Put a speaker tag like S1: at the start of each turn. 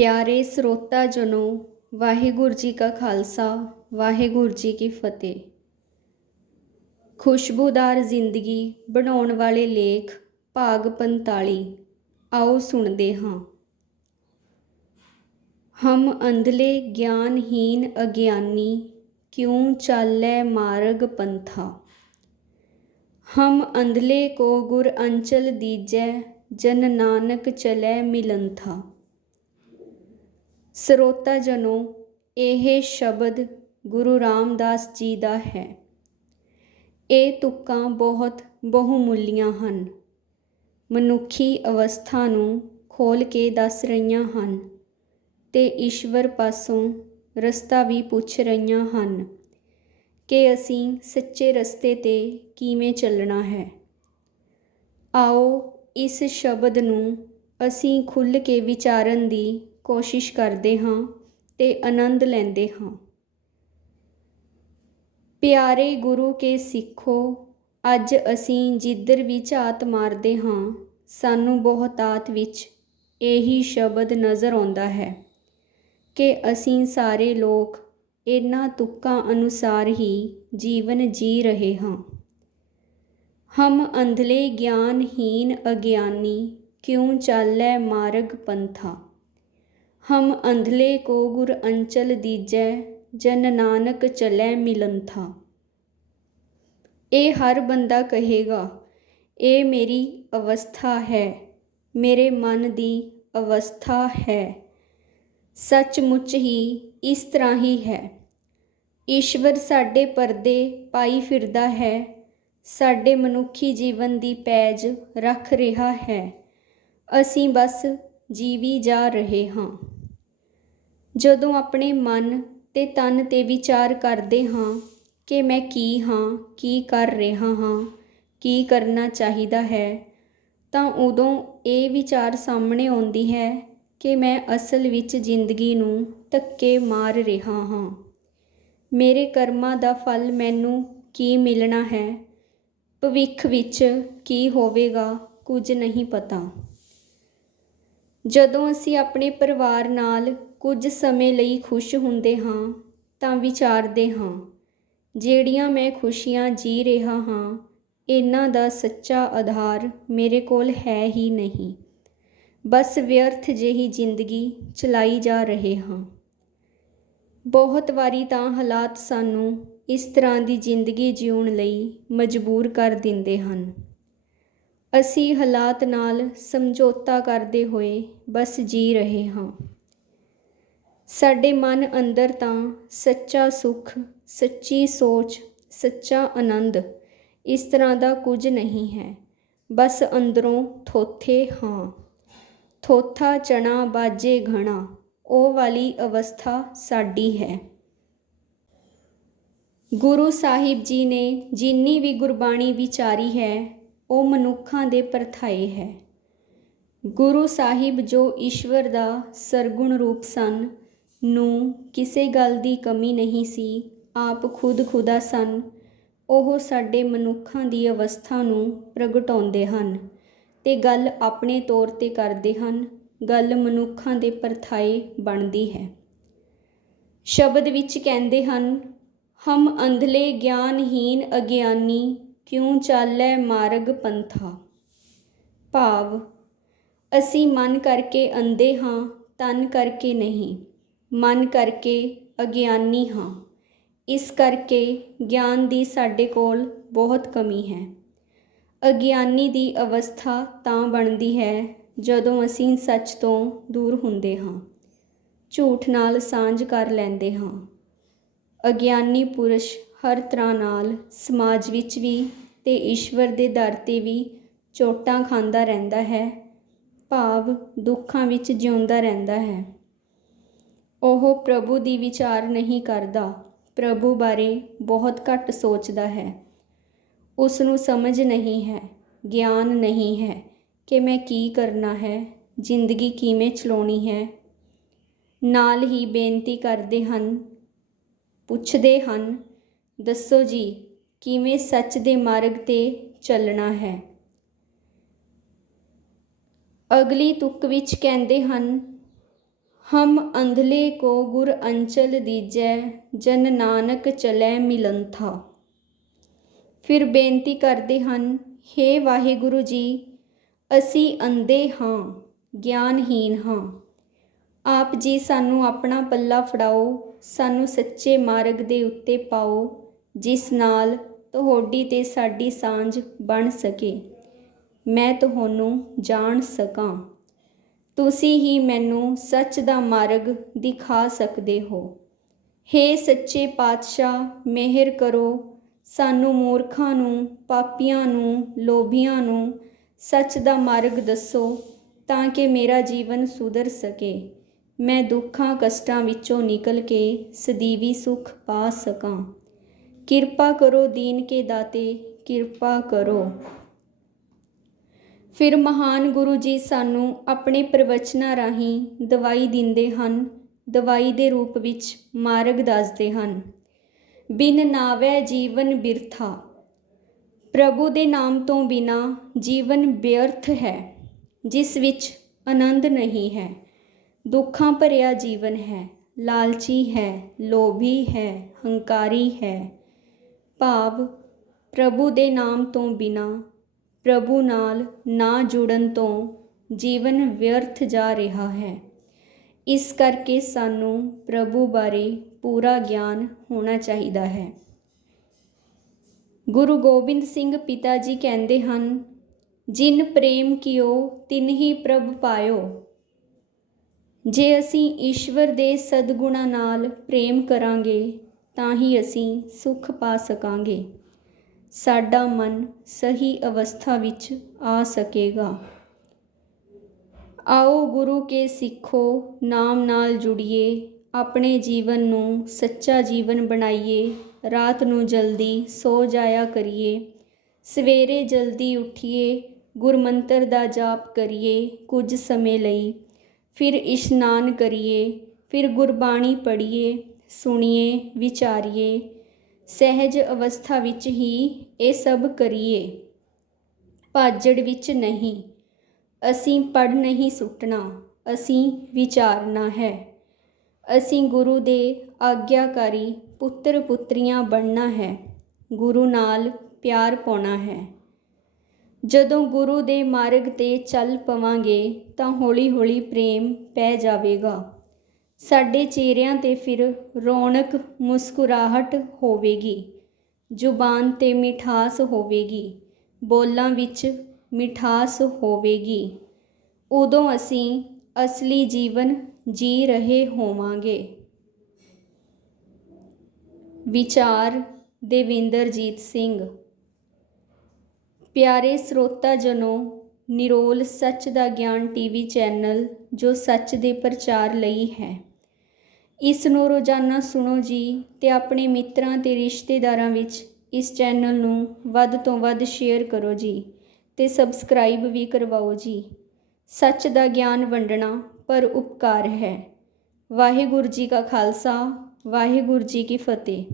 S1: ਪਿਆਰੇ ਸਰੋਤਾ ਜਨੋ, ਵਾਹਿਗੁਰੂ ਜੀ ਕਾ ਖਾਲਸਾ, ਵਾਹਿਗੁਰੂ ਜੀ ਕੀ ਫਤਿਹ। ਖੁਸ਼ਬੂਦਾਰ ਜ਼ਿੰਦਗੀ ਬਣਾਉਣ ਵਾਲੇ ਲੇਖ, ਭਾਗ 45 ਆਓ ਸੁਣਦੇ ਹਾਂ। ਹਮ ਅੰਧਲੇ ਗਿਆਨਹੀਨ ਅਗਿਆਨੀ, ਕਿਉਂ ਚਾਲੈ ਮਾਰਗ ਪੰਥਾ? ਹਮ ਅੰਧਲੇ ਕੋ ਗੁਰ ਅੰਚਲ ਦੀਜੈ, ਜਨ ਨਾਨਕ ਚਲੈ ਮਿਲੰਥਾ ਸਰੋਤਾ ਜਨੋ ਇਹ ਸ਼ਬਦ ਗੁਰੂ ਰਾਮਦਾਸ ਜੀ ਦਾ ਹੈ। ਇਹ ਤੁਕਾਂ ਬਹੁਤ ਬਹੁਮੁੱਲੀਆਂ ਹਨ। ਮਨੁੱਖੀ ਅਵਸਥਾ ਨੂੰ ਖੋਲ ਕੇ ਦੱਸ ਰਹੀਆਂ ਹਨ ਤੇ ਈਸ਼ਵਰ ਪਾਸੋਂ ਰਸਤਾ ਵੀ ਪੁੱਛ ਰਹੀਆਂ ਹਨ ਕਿ ਅਸੀਂ ਸੱਚੇ ਰਸਤੇ ਤੇ ਕਿਵੇਂ ਚੱਲਣਾ ਹੈ। ਆਓ ਇਸ ਸ਼ਬਦ ਨੂੰ ਅਸੀਂ ਖੁੱਲ੍ਹ ਕੇ ਵਿਚਾਰਨ ਦੀ ਕੋਸ਼ਿਸ਼ ਕਰਦੇ ਹਾਂ ਤੇ ਆਨੰਦ ਲੈਂਦੇ ਹਾਂ। ਪਿਆਰੇ ਗੁਰੂ ਕੇ ਸਿੱਖੋ, ਅੱਜ ਅਸੀਂ ਜਿੱਧਰ ਵੀ ਝਾਤ ਮਾਰਦੇ ਹਾਂ, ਸਾਨੂੰ ਬਹੁਤਾਤ ਵਿੱਚ ਇਹੀ ਸ਼ਬਦ ਨਜ਼ਰ ਆਉਂਦਾ ਹੈ ਕਿ ਅਸੀਂ ਸਾਰੇ ਲੋਕ ਇਹਨਾਂ ਤੁਕਾਂ ਅਨੁਸਾਰ ਹੀ ਜੀਵਨ ਜੀ ਰਹੇ ਹਾਂ। ਹਮ ਅੰਧਲੇ ਗਿਆਨਹੀਨ ਅਗਿਆਨੀ, ਕਿਉ ਚਾਲੈ ਮਾਰਗ ਪੰਥਾ? ਹਮ ਅੰਧਲੇ ਕੋ ਗੁਰ ਅੰਚਲ ਦੀਜੈ, ਜਨ ਨਾਨਕ ਚਲੈ ਮਿਲੰਥਾ ਇਹ ਹਰ ਬੰਦਾ ਕਹੇਗਾ, ਇਹ ਮੇਰੀ ਅਵਸਥਾ ਹੈ, ਮੇਰੇ ਮਨ ਦੀ ਅਵਸਥਾ ਹੈ। ਸੱਚਮੁੱਚ ਹੀ ਇਸ ਤਰ੍ਹਾਂ ਹੀ ਹੈ। ਈਸ਼ਵਰ ਸਾਡੇ ਪਰਦੇ ਪਾਈ ਫਿਰਦਾ ਹੈ, ਸਾਡੇ ਮਨੁੱਖੀ ਜੀਵਨ ਦੀ ਪੈਜ ਰੱਖ ਰਿਹਾ ਹੈ। ਅਸੀਂ ਬਸ ਜੀਵੀ ਜਾ ਰਹੇ ਹਾਂ। ਜਦੋਂ ਆਪਣੇ ਮਨ ਤੇ ਤਨ ਤੇ ਵਿਚਾਰ ਕਰਦੇ ਹਾਂ ਕਿ ਮੈਂ ਕੀ ਹਾਂ, ਕੀ ਕਰ ਰਿਹਾ ਹਾਂ, ਕੀ ਕਰਨਾ ਚਾਹੀਦਾ ਹੈ, ਤਾਂ ਉਦੋਂ ਇਹ ਵਿਚਾਰ ਸਾਹਮਣੇ ਆਉਂਦੀ ਹੈ ਕਿ ਮੈਂ ਅਸਲ ਵਿੱਚ ਜ਼ਿੰਦਗੀ ਨੂੰ ਧੱਕੇ ਮਾਰ ਰਿਹਾ ਹਾਂ। ਮੇਰੇ ਕਰਮਾਂ ਦਾ ਫਲ ਮੈਨੂੰ ਕੀ ਮਿਲਣਾ ਹੈ? ਭਵਿੱਖ ਵਿੱਚ ਕੀ ਹੋਵੇਗਾ ਕੁਝ ਨਹੀਂ ਪਤਾ। ਜਦੋਂ ਅਸੀਂ ਆਪਣੇ ਪਰਿਵਾਰ ਨਾਲ ਕੁਝ ਸਮੇਂ ਲਈ ਖੁਸ਼ ਹੁੰਦੇ ਹਾਂ, ਤਾਂ ਵਿਚਾਰਦੇ ਹਾਂ, ਜਿਹੜੀਆਂ ਮੈਂ ਖੁਸ਼ੀਆਂ ਜੀ ਰਿਹਾ ਹਾਂ, ਇਹਨਾਂ ਦਾ ਸੱਚਾ ਆਧਾਰ ਮੇਰੇ ਕੋਲ ਹੈ ਹੀ ਨਹੀਂ। ਬਸ ਵਿਅਰਥ ਜਿਹੀ ਜ਼ਿੰਦਗੀ ਚਲਾਈ ਜਾ ਰਹੇ ਹਾਂ। ਬਹੁਤ ਵਾਰੀ ਤਾਂ ਹਾਲਾਤ ਸਾਨੂੰ ਇਸ ਤਰ੍ਹਾਂ ਦੀ ਜ਼ਿੰਦਗੀ ਜਿਉਣ ਲਈ ਮਜਬੂਰ ਕਰ ਦਿੰਦੇ ਹਨ। ਅਸੀਂ ਹਾਲਾਤ ਨਾਲ ਸਮਝੌਤਾ ਕਰਦੇ ਹੋਏ ਬਸ ਜੀ ਰਹੇ ਹਾਂ। ਸਾਡੇ ਮਨ ਅੰਦਰ ਤਾਂ ਸੱਚਾ ਸੁੱਖ, ਸੱਚੀ ਸੋਚ, ਸੱਚਾ ਆਨੰਦ ਇਸ ਤਰ੍ਹਾਂ ਦਾ ਕੁਝ ਨਹੀਂ ਹੈ। ਬਸ ਅੰਦਰੋਂ ਥੋਥੇ ਹਾਂ। ਥੋਥਾ ਚਣਾ ਬਾਜੇ ਘਣਾ, ਉਹ ਵਾਲੀ ਅਵਸਥਾ ਸਾਡੀ ਹੈ। ਗੁਰੂ ਸਾਹਿਬ ਜੀ ਨੇ ਜਿੰਨੀ ਵੀ ਗੁਰਬਾਣੀ ਵਿਚਾਰੀ ਹੈ ਉਹ ਮਨੁੱਖਾਂ ਦੇ ਪਰਥਾਏ ਹੈ। ਗੁਰੂ ਸਾਹਿਬ ਜੋ ਈਸ਼ਵਰ ਦਾ ਸਰਗੁਣ ਰੂਪ ਸਨ, ਨੂੰ ਕਿਸੇ ਗੱਲ ਦੀ ਕਮੀ ਨਹੀਂ ਸੀ, ਆਪ ਖੁਦ ਖੁਦਾ ਸਨ, ਉਹ ਸਾਡੇ ਮਨੁੱਖਾਂ ਦੀ ਅਵਸਥਾ ਨੂੰ ਪ੍ਰਗਟਾਉਂਦੇ ਹਨ ਤੇ ਗੱਲ ਆਪਣੇ ਤੌਰ ਤੇ ਕਰਦੇ ਹਨ, ਗੱਲ ਮਨੁੱਖਾਂ ਦੇ ਪਰਥਾਏ ਬਣਦੀ ਹੈ। ਸ਼ਬਦ ਵਿੱਚ ਕਹਿੰਦੇ ਹਨ, ਹਮ ਅੰਧਲੇ ਗਿਆਨਹੀਨ ਅਗਿਆਨੀ ਕਿਉ ਚਾਲੈ ਮਾਰਗ ਪੰਥਾ? ਭਾਵ, ਅਸੀਂ ਮਨ ਕਰਕੇ ਅੰਧੇ ਹਾਂ, ਤਨ ਕਰਕੇ ਨਹੀਂ, ਮਨ ਕਰਕੇ ਅਗਿਆਨੀ ਹਾਂ। ਇਸ ਕਰਕੇ ਗਿਆਨ ਦੀ ਸਾਡੇ ਕੋਲ ਬਹੁਤ ਕਮੀ ਹੈ। ਅਗਿਆਨੀ ਦੀ ਅਵਸਥਾ ਤਾਂ ਬਣਦੀ ਹੈ ਜਦੋਂ ਅਸੀਂ ਸੱਚ ਤੋਂ ਦੂਰ ਹੁੰਦੇ ਹਾਂ, ਝੂਠ ਨਾਲ ਸਾਂਝ ਕਰ ਲੈਂਦੇ ਹਾਂ। ਅਗਿਆਨੀ ਪੁਰਸ਼ ਹਰ ਤਰ੍ਹਾਂ ਨਾਲ ਸਮਾਜ ਵਿੱਚ ਵੀ ਅਤੇ ਈਸ਼ਵਰ ਦੇ ਦਰ ਤੇ ਵੀ ਚੋਟਾਂ ਖਾਂਦਾ ਰਹਿੰਦਾ ਹੈ, ਭਾਵ ਦੁੱਖਾਂ ਵਿੱਚ ਜਿਉਂਦਾ ਰਹਿੰਦਾ ਹੈ। ਉਹ ਪ੍ਰਭੂ ਦੀ ਵਿਚਾਰ ਨਹੀਂ ਕਰਦਾ, ਪ੍ਰਭੂ ਬਾਰੇ ਬਹੁਤ ਘੱਟ ਸੋਚਦਾ ਹੈ। ਉਸ ਨੂੰ ਸਮਝ ਨਹੀਂ ਹੈ, ਗਿਆਨ ਨਹੀਂ ਹੈ ਕਿ ਮੈਂ ਕੀ ਕਰਨਾ ਹੈ, ਜ਼ਿੰਦਗੀ ਕਿਵੇਂ ਚਲਾਉਣੀ ਹੈ। ਨਾਲ ਹੀ ਬੇਨਤੀ ਕਰਦੇ ਹਨ, ਪੁੱਛਦੇ ਹਨ ਦੱਸੋ ਜੀ, ਕਿਵੇਂ ਸੱਚ ਦੇ ਮਾਰਗ ਤੇ ਚੱਲਣਾ ਹੈ? ਅਗਲੀ ਤੁਕ ਵਿੱਚ ਕਹਿੰਦੇ ਹਨ, ਹਮ ਅੰਧਲੇ ਕੋ ਗੁਰ ਅੰਚਲ ਦੀਜੈ, ਜਨ ਨਾਨਕ ਚਲੈ ਮਿਲੰਥਾ ਫਿਰ ਬੇਨਤੀ ਕਰਦੇ ਹਨ हे ਵਾਹਿਗੁਰੂ ਜੀ, ਅਸੀਂ ਅੰਧੇ ਹਾਂ ਗਿਆਨਹੀਨ ਹਾਂ। ਆਪ ਜੀ ਸਾਨੂੰ ਆਪਣਾ ਪੱਲਾ ਫੜਾਓ, ਸਾਨੂੰ ਸੱਚੇ ਮਾਰਗ ਦੇ ਉੱਤੇ ਪਾਓ ਜਿਸ ਨਾਲ ਤੁਹਾਡੀ ਤੇ ਸਾਡੀ ਸਾਂਝ ਬਣ ਸਕੇ। ਮੈਂ ਤੁਹਾਨੂੰ ਜਾਣ ਸਕਾਂ। ਤੁਸੀਂ ਹੀ ਮੈਨੂੰ ਸੱਚ ਦਾ ਮਾਰਗ ਦਿਖਾ ਸਕਦੇ ਹੋ। ਹੇ ਸੱਚੇ ਪਾਤਸ਼ਾਹ, ਮਿਹਰ ਕਰੋ। ਸਾਨੂੰ ਮੂਰਖਾਂ ਨੂੰ, ਪਾਪੀਆਂ ਨੂੰ, ਲੋਭੀਆਂ ਨੂੰ ਸੱਚ ਦਾ ਮਾਰਗ ਦੱਸੋ ਤਾਂ ਕਿ ਮੇਰਾ ਜੀਵਨ ਸੁਧਰ ਸਕੇ। ਮੈਂ ਦੁੱਖਾਂ, ਕਸ਼ਟਾਂ ਵਿੱਚੋਂ ਨਿਕਲ ਕੇ ਸਦੀਵੀ ਸੁਖ ਪਾ ਸਕਾਂ। ਕਿਰਪਾ ਕਰੋ ਦੀਨ ਕੇ ਦਾਤੇ, ਕਿਰਪਾ ਕਰੋ। ਫਿਰ ਮਹਾਨ ਗੁਰੂ ਜੀ ਸਾਨੂੰ ਆਪਣੇ ਪ੍ਰਵਚਨਾਂ ਰਾਹੀਂ ਦਵਾਈ ਦਿੰਦੇ ਹਨ, ਦਵਾਈ ਦੇ ਰੂਪ ਵਿੱਚ ਮਾਰਗ ਦੱਸਦੇ ਹਨ। ਬਿਨ ਨਾਵੈ ਜੀਵਨ ਬਿਰਥਾ, ਪ੍ਰਭੂ ਦੇ ਨਾਮ ਤੋਂ ਬਿਨਾ ਜੀਵਨ ਬਿਅਰਥ ਹੈ, ਜਿਸ ਵਿੱਚ ਆਨੰਦ ਨਹੀਂ ਹੈ। ਦੁੱਖਾਂ ਭਰਿਆ ਜੀਵਨ ਹੈ, ਲਾਲਚੀ ਹੈ, ਲੋਭੀ ਹੈ, ਹੰਕਾਰੀ ਹੈ। ਭਾਵ ਪ੍ਰਭੂ ਦੇ ਨਾਮ ਤੋਂ ਬਿਨਾ, ਪ੍ਰਭੂ ਨਾਲ ਨਾ ਜੁੜਨ ਤੋਂ ਜੀਵਨ ਵਿਅਰਥ ਜਾ ਰਿਹਾ ਹੈ। ਇਸ ਕਰਕੇ ਸਾਨੂੰ ਪ੍ਰਭੂ ਬਾਰੇ ਪੂਰਾ ਗਿਆਨ ਹੋਣਾ ਚਾਹੀਦਾ ਹੈ। ਗੁਰੂ ਗੋਬਿੰਦ ਸਿੰਘ ਪਿਤਾ ਜੀ ਕਹਿੰਦੇ ਹਨ, ਜਿਨ ਪ੍ਰੇਮ ਕੀਓ, ਤਿਨ ਹੀ ਪ੍ਰਭ ਪਾਇਓ। ਜੇ ਅਸੀਂ ਈਸ਼ਵਰ ਦੇ ਸਦਗੁਣਾ ਨਾਲ ਪ੍ਰੇਮ ਕਰਾਂਗੇ ਤਾਂ ਹੀ ਅਸੀਂ ਸੁਖ ਪਾ ਸਕਾਂਗੇ। ਸਾਡਾ ਮਨ ਸਹੀ ਅਵਸਥਾ ਵਿੱਚ ਆ ਸਕੇਗਾ। ਆਓ ਗੁਰੂ ਕੇ ਸਿੱਖੋ, ਨਾਮ ਨਾਲ ਜੁੜੀਏ, ਆਪਣੇ ਜੀਵਨ ਨੂੰ ਸੱਚਾ ਜੀਵਨ ਬਣਾਈਏ, ਰਾਤ ਨੂੰ ਜਲਦੀ ਸੋ ਜਾਇਆ ਕਰੀਏ, ਸਵੇਰੇ ਜਲਦੀ ਉਠੀਏ, ਗੁਰਮੰਤਰ ਦਾ ਜਾਪ ਕਰੀਏ, ਕੁਝ ਸਮੇਂ ਲਈ, ਫਿਰ ਇਸ਼ਨਾਨ ਕਰੀਏ, ਫਿਰ ਗੁਰਬਾਣੀ ਪੜ੍ਹੀਏ ਸੁਣੀਏ, ਵਿਚਾਰੀਏ, ਸਹਿਜ ਅਵਸਥਾ ਵਿੱਚ ਹੀ ਇਹ ਸਭ ਕਰੀਏ। ਭਾਜੜ ਵਿੱਚ ਨਹੀਂ, ਅਸੀਂ ਪੜ ਨਹੀਂ ਸੁੱਟਣਾ, ਅਸੀਂ ਵਿਚਾਰਨਾ ਹੈ। ਅਸੀਂ ਗੁਰੂ ਦੇ ਆਗਿਆਕਾਰੀ ਪੁੱਤਰ ਪੁੱਤਰੀਆਂ ਬਣਨਾ ਹੈ, ਗੁਰੂ ਨਾਲ ਪਿਆਰ ਪਾਉਣਾ ਹੈ। ਜਦੋਂ ਗੁਰੂ ਦੇ ਮਾਰਗ ਤੇ ਚੱਲ ਪਵਾਂਗੇ ਤਾਂ ਹੌਲੀ-ਹੌਲੀ ਪ੍ਰੇਮ ਪੈ ਜਾਵੇਗਾ। ਸਾਡੇ ਚਿਹਰਿਆਂ ਤੇ ਫਿਰ ਰੌਣਕ ਮੁਸਕਰਾਹਟ ਹੋਵੇਗੀ। ਜ਼ੁਬਾਨ ਤੇ ਮਿਠਾਸ ਹੋਵੇਗੀ। ਬੋਲਾਂ ਵਿੱਚ ਮਿਠਾਸ ਹੋਵੇਗੀ। ਉਦੋਂ ਅਸੀਂ ਅਸਲੀ ਜੀਵਨ ਜੀ ਰਹੇ ਹੋਵਾਂਗੇ। ਵਿਚਾਰ ਦੇਵਿੰਦਰਜੀਤ ਸਿੰਘ। ਪਿਆਰੇ ਸਰੋਤਾ ਜਨੋ, ਨਿਰੋਲ ਸੱਚ ਦਾ ਗਿਆਨ ਟੀਵੀ ਚੈਨਲ ਜੋ ਸੱਚ ਦੇ ਪ੍ਰਚਾਰ ਲਈ ਹੈ। ਇਸ ਨੂੰ ਰੋਜ਼ਾਨਾ ਸੁਣੋ ਜੀ ਤੇ ਆਪਣੇ ਮਿੱਤਰਾਂ ਤੇ ਰਿਸ਼ਤੇਦਾਰਾਂ ਵਿੱਚ ਇਸ ਚੈਨਲ ਨੂੰ ਵੱਧ ਤੋਂ ਵੱਧ ਸ਼ੇਅਰ ਕਰੋ ਜੀ ਤੇ ਸਬਸਕ੍ਰਾਈਬ ਵੀ ਕਰਵਾਓ ਜੀ। ਸੱਚ ਦਾ ਗਿਆਨ ਵੰਡਣਾ ਪਰ ਉਪਕਾਰ ਹੈ। ਵਾਹਿਗੁਰੂ ਜੀ ਕਾ ਖਾਲਸਾ, ਵਾਹਿਗੁਰੂ ਜੀ ਕੀ ਫਤਿਹ।